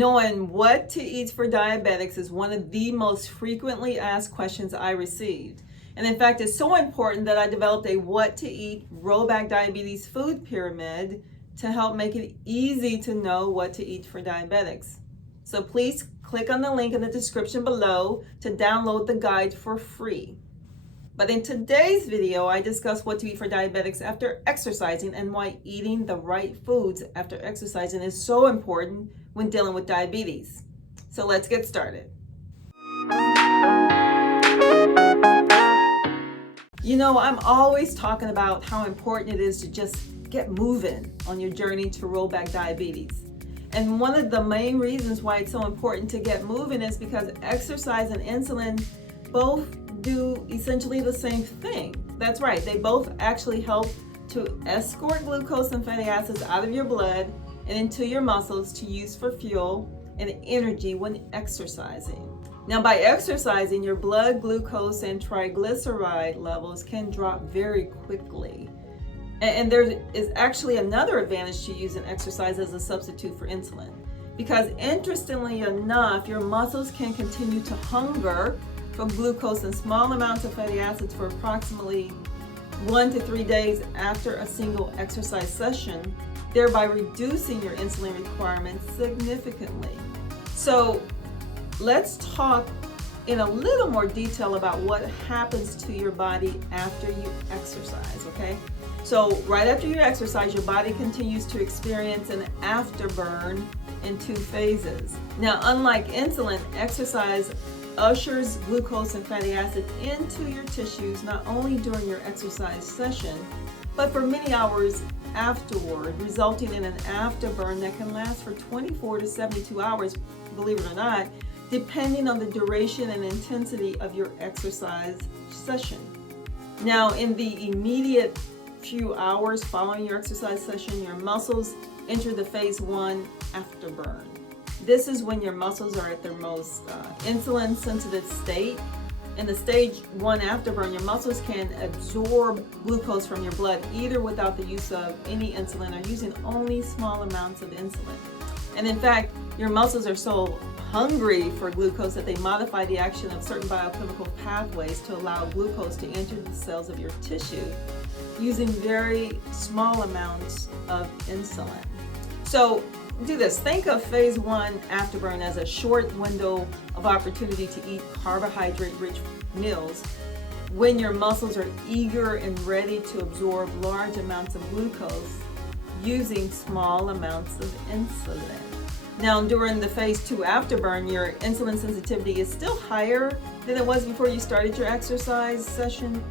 Knowing what to eat for diabetics is one of the most frequently asked questions I received. And in fact, it's so important that I developed a what to eat rollback diabetes food pyramid to help make it easy to know what to eat for diabetics. So please click on the link in the description below to download the guide for free. But in today's video, I discuss what to eat for diabetics after exercising and why eating the right foods after exercising is so important when dealing with diabetes. So let's get started. You know, I'm always talking about how important it is to just get moving on your journey to roll back diabetes. And one of the main reasons why it's so important to get moving is because exercise and insulin both do essentially the same thing. That's right, they both actually help to escort glucose and fatty acids out of your blood and into your muscles to use for fuel and energy when exercising. Now, by exercising, your blood glucose and triglyceride levels can drop very quickly. And there is actually another advantage to using exercise as a substitute for insulin, because interestingly enough, your muscles can continue to hunger from glucose and small amounts of fatty acids for approximately 1 to 3 days after a single exercise session, thereby reducing your insulin requirements significantly. So let's talk in a little more detail about what happens to your body after you exercise, okay? So right after you exercise, your body continues to experience an afterburn in 2 phases. Now, unlike insulin, exercise ushers glucose and fatty acids into your tissues not only during your exercise session, but for many hours afterward, resulting in an afterburn that can last for 24 to 72 hours, believe it or not, depending on the duration and intensity of your exercise session. Now, in the immediate few hours following your exercise session, your muscles enter the phase 1 afterburn. This is when your muscles are at their most insulin sensitive state. In the stage 1 afterburn, your muscles can absorb glucose from your blood either without the use of any insulin or using only small amounts of insulin. And in fact, your muscles are so hungry for glucose that they modify the action of certain biochemical pathways to allow glucose to enter the cells of your tissue using very small amounts of insulin. So do this. Think of phase 1 afterburn as a short window of opportunity to eat carbohydrate-rich meals when your muscles are eager and ready to absorb large amounts of glucose using small amounts of insulin. Now, during the phase 2 afterburn, your insulin sensitivity is still higher than it was before you started your exercise session,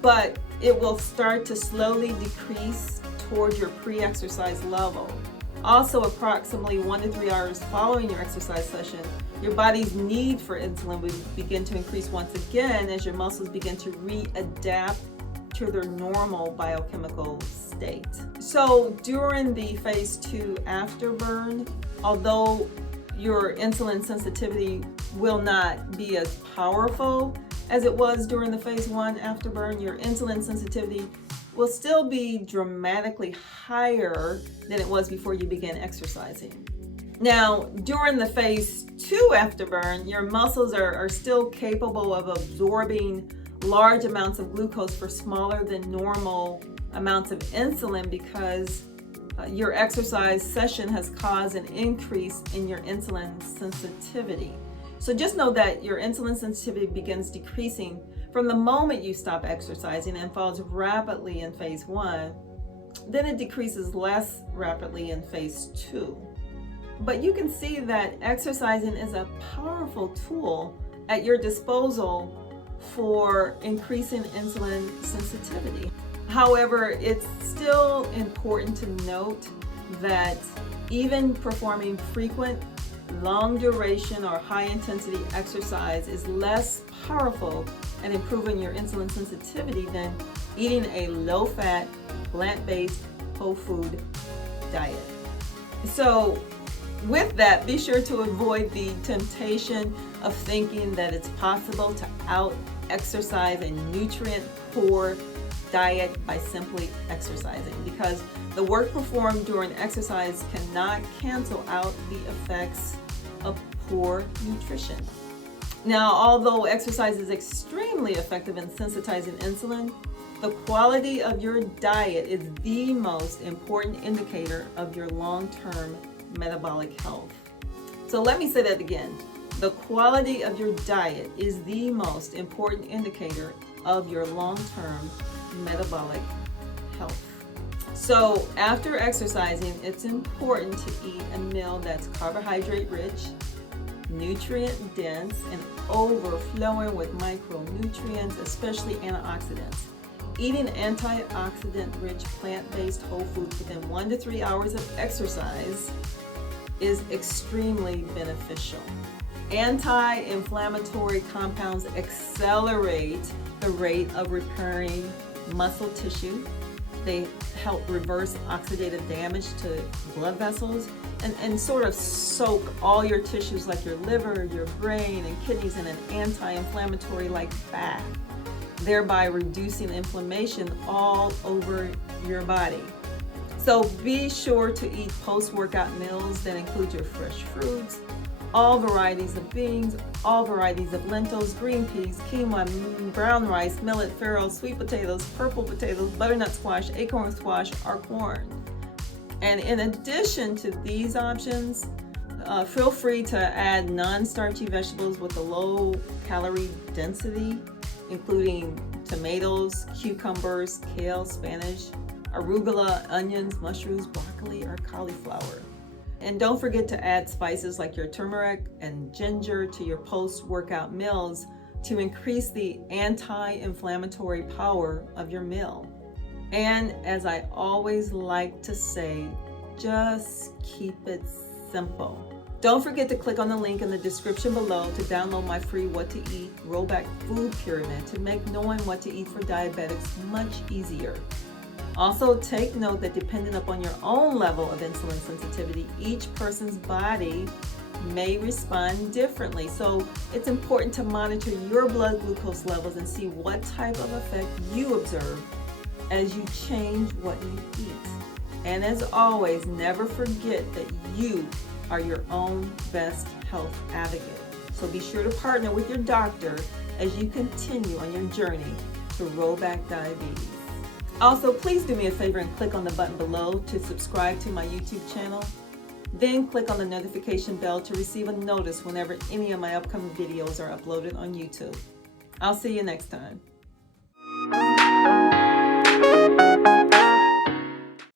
but it will start to slowly decrease toward your pre-exercise level. Also, approximately 1 to 3 hours following your exercise session, your body's need for insulin will begin to increase once again as your muscles begin to readapt to their normal biochemical state. So during the phase 2 afterburn, although your insulin sensitivity will not be as powerful as it was during the phase 1 afterburn, your insulin sensitivity will still be dramatically higher than it was before you began exercising. Now, during the phase 2 afterburn, your muscles are still capable of absorbing large amounts of glucose for smaller than normal amounts of insulin because your exercise session has caused an increase in your insulin sensitivity. So just know that your insulin sensitivity begins decreasing from the moment you stop exercising and falls rapidly in phase 1, then it decreases less rapidly in phase 2. But you can see that exercising is a powerful tool at your disposal for increasing insulin sensitivity. However, it's still important to note that even performing frequent, long duration or high intensity exercise is less powerful at improving your insulin sensitivity than eating a low-fat, plant-based, whole food diet. So with that, be sure to avoid the temptation of thinking that it's possible to out-exercise a nutrient-poor diet by simply exercising, because the work performed during exercise cannot cancel out the effects of poor nutrition. Now, although exercise is extremely effective in sensitizing insulin, the quality of your diet is the most important indicator of your long-term metabolic health. So let me say that again. The quality of your diet is the most important indicator of your long-term metabolic health. So after exercising, it's important to eat a meal that's carbohydrate rich, nutrient dense, and overflowing with micronutrients, especially antioxidants. Eating antioxidant-rich plant-based whole foods within 1 to 3 hours of exercise is extremely beneficial. Anti-inflammatory compounds accelerate the rate of repairing muscle tissue. They help reverse oxidative damage to blood vessels and sort of soak all your tissues like your liver, your brain, and kidneys in an anti-inflammatory like bath, thereby reducing inflammation all over your body. So be sure to eat post-workout meals that include your fresh fruits, all varieties of beans, all varieties of lentils, green peas, quinoa, brown rice, millet, farro, sweet potatoes, purple potatoes, butternut squash, acorn squash, or corn. And in addition to these options, feel free to add non-starchy vegetables with a low calorie density, including tomatoes, cucumbers, kale, spinach, arugula, onions, mushrooms, broccoli, or cauliflower. And don't forget to add spices like your turmeric and ginger to your post-workout meals to increase the anti-inflammatory power of your meal. And as I always like to say, just keep it simple. Don't forget to click on the link in the description below to download my free What to Eat Rollback Food Pyramid to make knowing what to eat for diabetics much easier. Also, take note that depending upon your own level of insulin sensitivity, each person's body may respond differently. So it's important to monitor your blood glucose levels and see what type of effect you observe as you change what you eat. And as always, never forget that you are your own best health advocate. So be sure to partner with your doctor as you continue on your journey to roll back diabetes. Also, please do me a favor and click on the button below to subscribe to my YouTube channel. Then click on the notification bell to receive a notice whenever any of my upcoming videos are uploaded on YouTube. I'll see you next time.